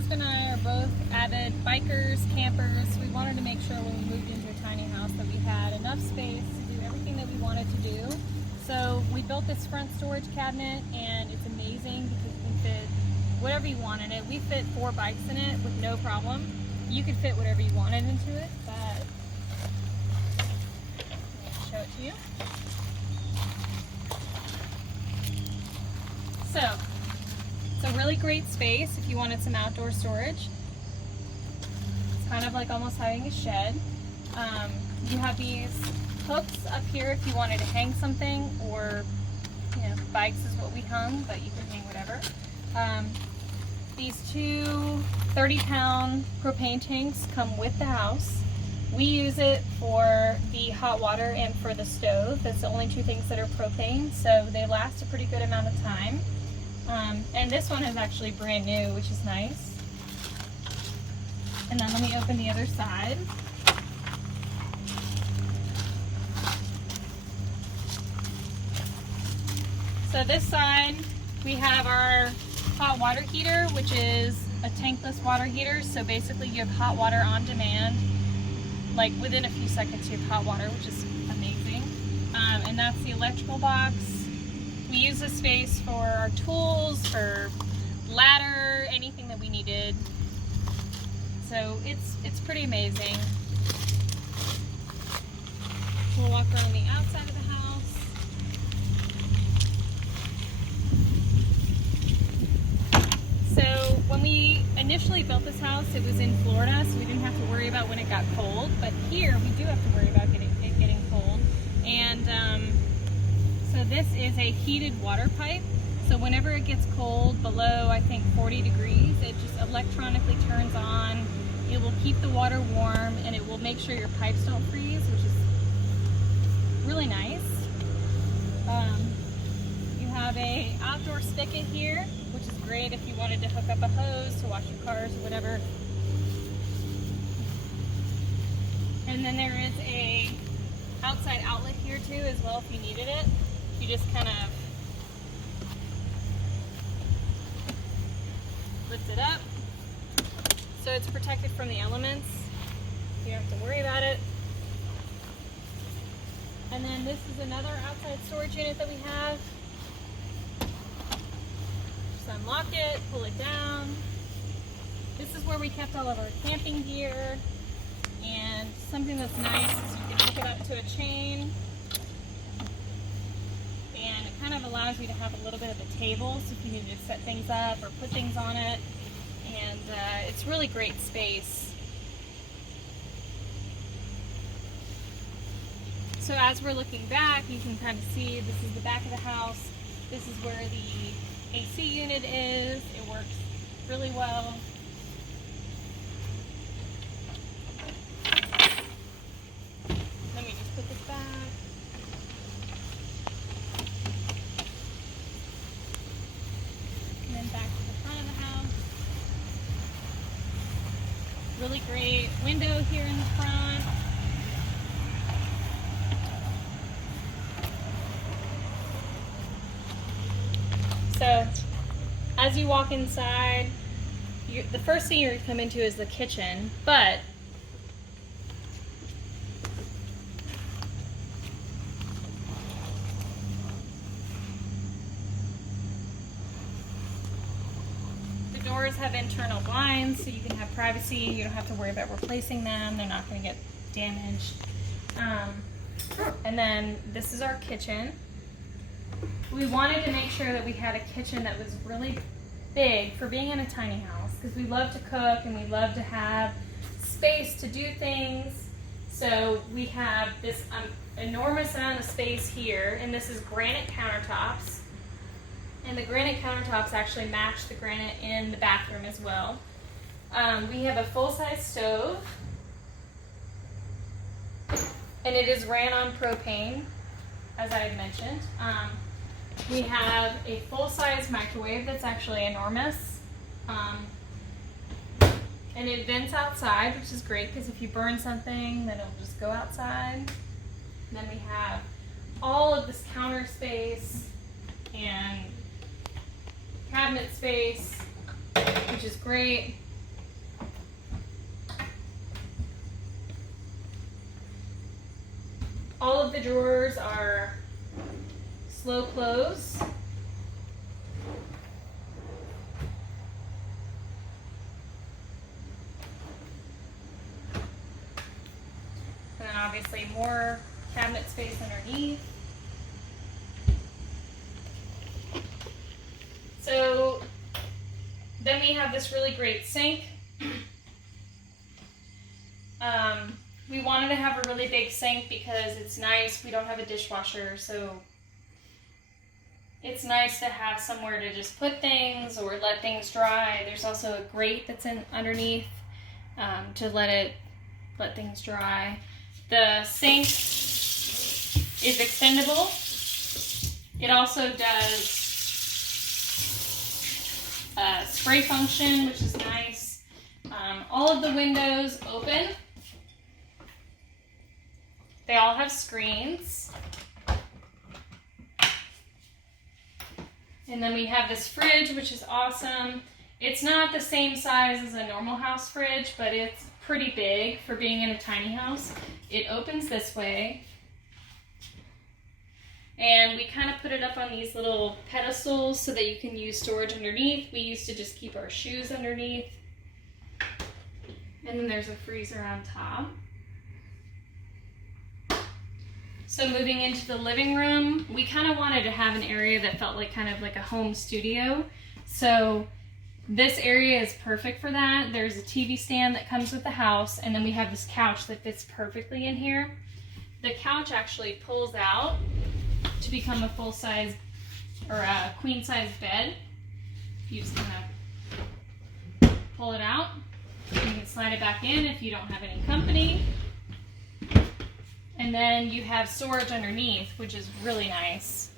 husband and I are both avid bikers, campers. We wanted to make sure when we moved into a tiny house that we had enough space to do everything that we wanted to do. So we built this front storage cabinet, and it's amazing because you can fit whatever you want in it. We fit 4 bikes in it with no problem. You could fit whatever you wanted into it, but let me show it to you. So, it's a really great space if you wanted some outdoor storage. It's kind of like almost having a shed. You have these hooks up here if you wanted to hang something, or, you know, bikes is what we hung, but you can hang whatever. These 2 30-pound propane tanks come with the house. We use it for the hot water and for the stove. That's the only 2 things that are propane, so they last a pretty good amount of time. And this one is actually brand new, which is nice. And then let me open the other side. So this side, we have our hot water heater, which is a tankless water heater. So basically you have hot water on demand. Like within a few seconds you have hot water, which is amazing. And that's the electrical box. We use this space for our tools, for ladder, anything that we needed. So it's pretty amazing. We'll walk around the outside of the house. So when we initially built this house, it was in Florida, so we didn't have to worry about when it got cold. But here we do have to worry about it getting cold. And so this is a heated water pipe. So whenever it gets cold, below I think 40 degrees, it just electronically turns on. It will keep the water warm, and it will make sure your pipes don't freeze, which is really nice. You have a outdoor spigot here, which is great if you wanted to hook up a hose to wash your cars or whatever. And then there is a outside outlet here too as well if you needed it. You just kind of lift it up. So it's protected from the elements. You don't have to worry about it. And then this is another outside storage unit that we have. Just unlock it, pull it down. This is where we kept all of our camping gear. And something that's nice is you can hook it up to a chain. And it kind of allows you to have a little bit of a table, so if you need to set things up or put things on it. And it's really great space. So as we're looking back, you can kind of see this is the back of the house. This is where the AC unit is. It works really well. Let me just put this back. And then back to the front of the house. Really great window here in the front. So, as you walk inside, the first thing you're going to come into is the kitchen, but the doors have internal blinds, so you can have privacy. You don't have to worry about replacing them. They're not going to get damaged. And then this is our kitchen. We wanted to make sure that we had a kitchen that was really big for being in a tiny house, because we love to cook and we love to have space to do things. So we have this enormous amount of space here, and this is granite countertops. And the granite countertops actually match the granite in the bathroom as well. We have a full-size stove, and it is ran on propane, as I had mentioned. We have a full-size microwave that's actually enormous. And it vents outside, which is great because if you burn something, then it'll just go outside. And then we have all of this counter space and cabinet space, which is great. All of the drawers are slow close. And then obviously more cabinet space underneath. So then we have this really great sink. We wanted to have a really big sink because it's nice. We don't have a dishwasher, so it's nice to have somewhere to just put things or let things dry. There's also a grate that's in underneath to let things dry. The sink is extendable. It also does a spray function, which is nice. All of the windows open. They all have screens. And then we have this fridge, which is awesome. It's not the same size as a normal house fridge, but it's pretty big for being in a tiny house. It opens this way. And we kind of put it up on these little pedestals so that you can use storage underneath. We used to just keep our shoes underneath. And then there's a freezer on top. So moving into the living room, we kind of wanted to have an area that felt like kind of like a home studio. So this area is perfect for that. There's a TV stand that comes with the house, and then we have this couch that fits perfectly in here. The couch actually pulls out to become a full-size or a queen-size bed. You just kind of pull it out. You can slide it back in if you don't have any company. And then you have storage underneath, which is really nice.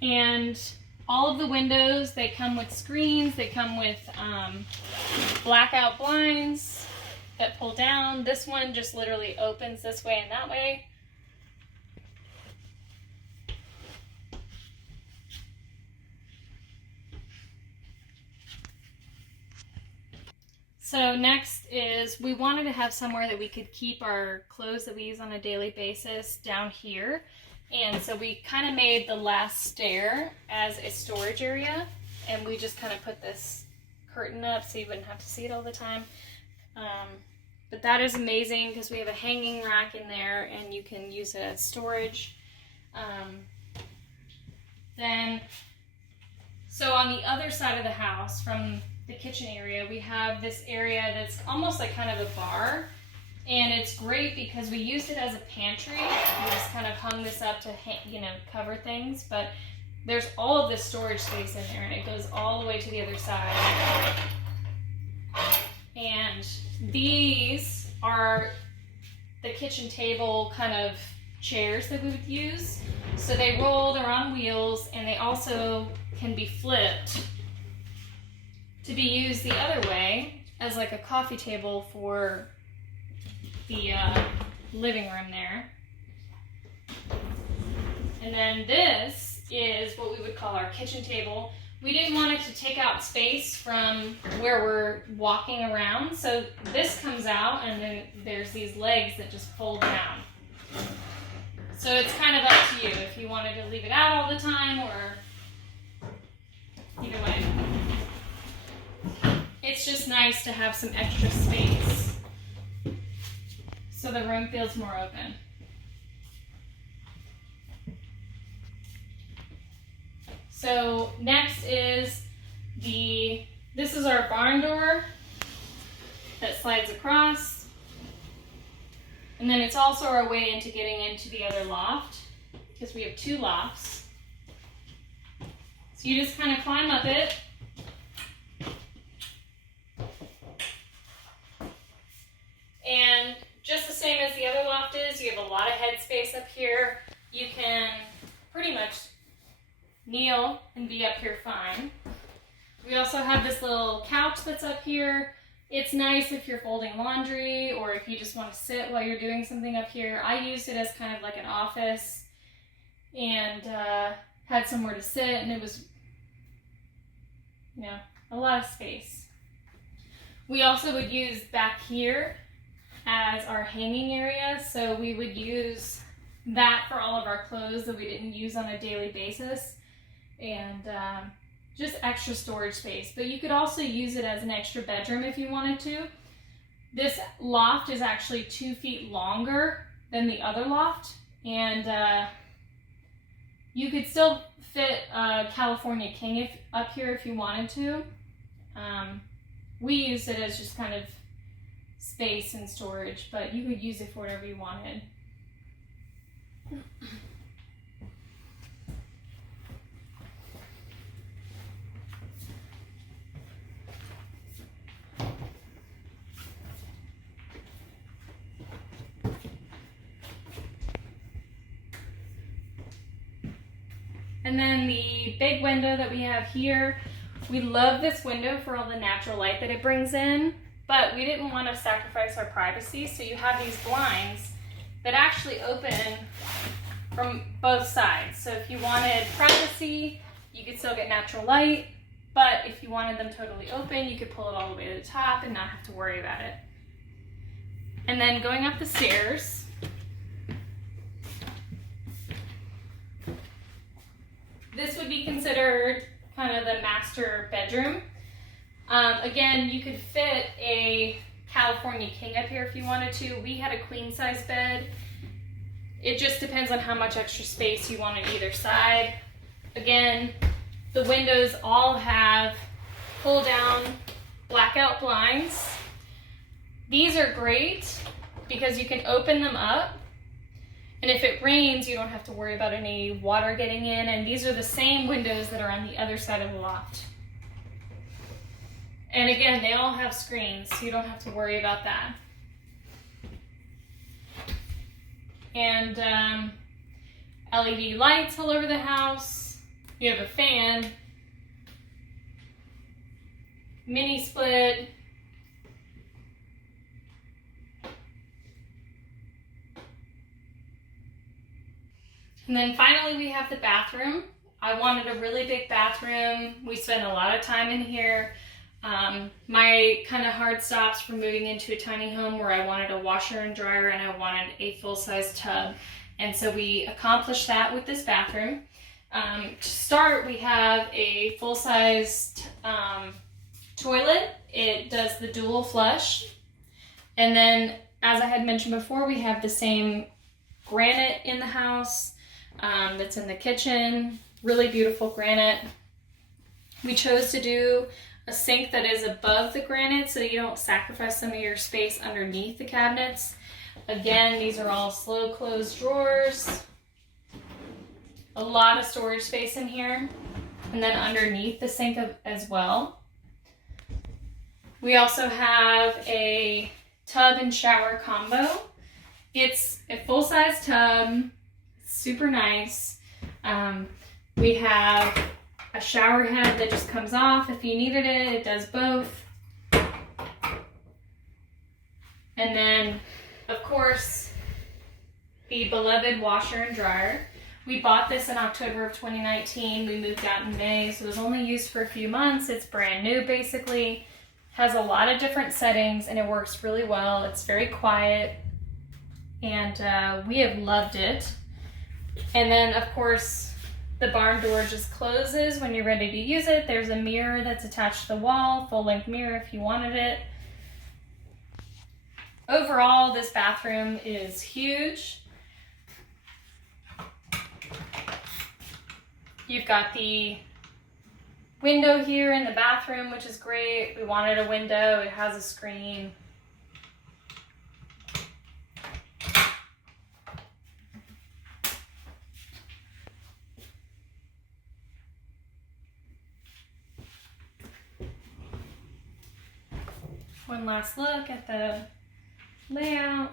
And all of the windows, they come with screens. They come with blackout blinds that pull down. This one just literally opens this way and that way. So next is we wanted to have somewhere that we could keep our clothes that we use on a daily basis down here. And so we kind of made the last stair as a storage area, and we just kind of put this curtain up so you wouldn't have to see it all the time. But that is amazing because we have a hanging rack in there and you can use it as storage. So on the other side of the house from the kitchen area, we have this area that's almost like kind of a bar, and it's great because we used it as a pantry. We just kind of hung this up to cover things, but there's all of this storage space in there, and it goes all the way to the other side. And these are the kitchen table kind of chairs that we would use. So they roll, they're on wheels, and they also can be flipped to be used the other way as like a coffee table for the living room there. And then this is what we would call our kitchen table. We didn't want it to take out space from where we're walking around, so this comes out and then there's these legs that just fold down. So it's kind of up to you if you wanted to leave it out all the time or either way. It's just nice to have some extra space so the room feels more open. So next is this is our barn door that slides across. And then it's also our way into getting into the other loft because we have two lofts. So you just kind of climb up it. And just the same as the other loft is, you have a lot of headspace up here. You can pretty much kneel and be up here fine. We also have this little couch that's up here. It's nice if you're folding laundry or if you just want to sit while you're doing something up here. I used it as kind of like an office and had somewhere to sit, and it was, a lot of space. We also would use back here as our hanging area, so we would use that for all of our clothes that we didn't use on a daily basis, and just extra storage space. But you could also use it as an extra bedroom if you wanted to. This loft is actually 2 feet longer than the other loft, and you could still fit a California King up here if you wanted to. We used it as just kind of space and storage, but you could use it for whatever you wanted. And then the big window that we have here, we love this window for all the natural light that it brings in, but we didn't want to sacrifice our privacy, so you have these blinds that actually open from both sides. So if you wanted privacy, you could still get natural light, but if you wanted them totally open, you could pull it all the way to the top and not have to worry about it. And then going up the stairs, this would be considered kind of the master bedroom. Again, you could fit a California King up here if you wanted to. We had a queen size bed. It just depends on how much extra space you want on either side. Again, the windows all have pull down blackout blinds. These are great because you can open them up, and if it rains, you don't have to worry about any water getting in, and these are the same windows that are on the other side of the loft. And again, they all have screens, so you don't have to worry about that. And LED lights all over the house. You have a fan, mini split. And then finally we have the bathroom. I wanted a really big bathroom. We spent a lot of time in here. My kind of hard stops for moving into a tiny home where I wanted a washer and dryer and I wanted a full-size tub. And so we accomplished that with this bathroom. To start, we have a full-sized toilet. It does the dual flush. And then, as I had mentioned before, we have the same granite in the house that's in the kitchen. Really beautiful granite. We chose to do a sink that is above the granite so that you don't sacrifice some of your space underneath the cabinets. Again, these are all slow closed drawers. A lot of storage space in here. And then underneath the sink as well. We also have a tub and shower combo. It's a full-size tub, super nice. We have a shower head that just comes off if you needed it. It does both. And then, of course, the beloved washer and dryer. We bought this in October of 2019. We moved out in May, so it was only used for a few months. It's brand new, basically. Has a lot of different settings, and it works really well. It's very quiet, and we have loved it. And then, of course, the barn door just closes when you're ready to use it. There's a mirror that's attached to the wall, full-length mirror if you wanted it. Overall, this bathroom is huge. You've got the window here in the bathroom, which is great. We wanted a window. It has a screen. One last look at the layout.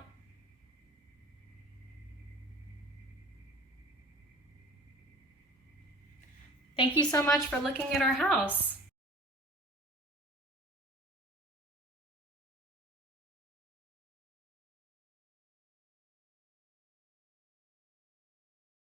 Thank you so much for looking at our house.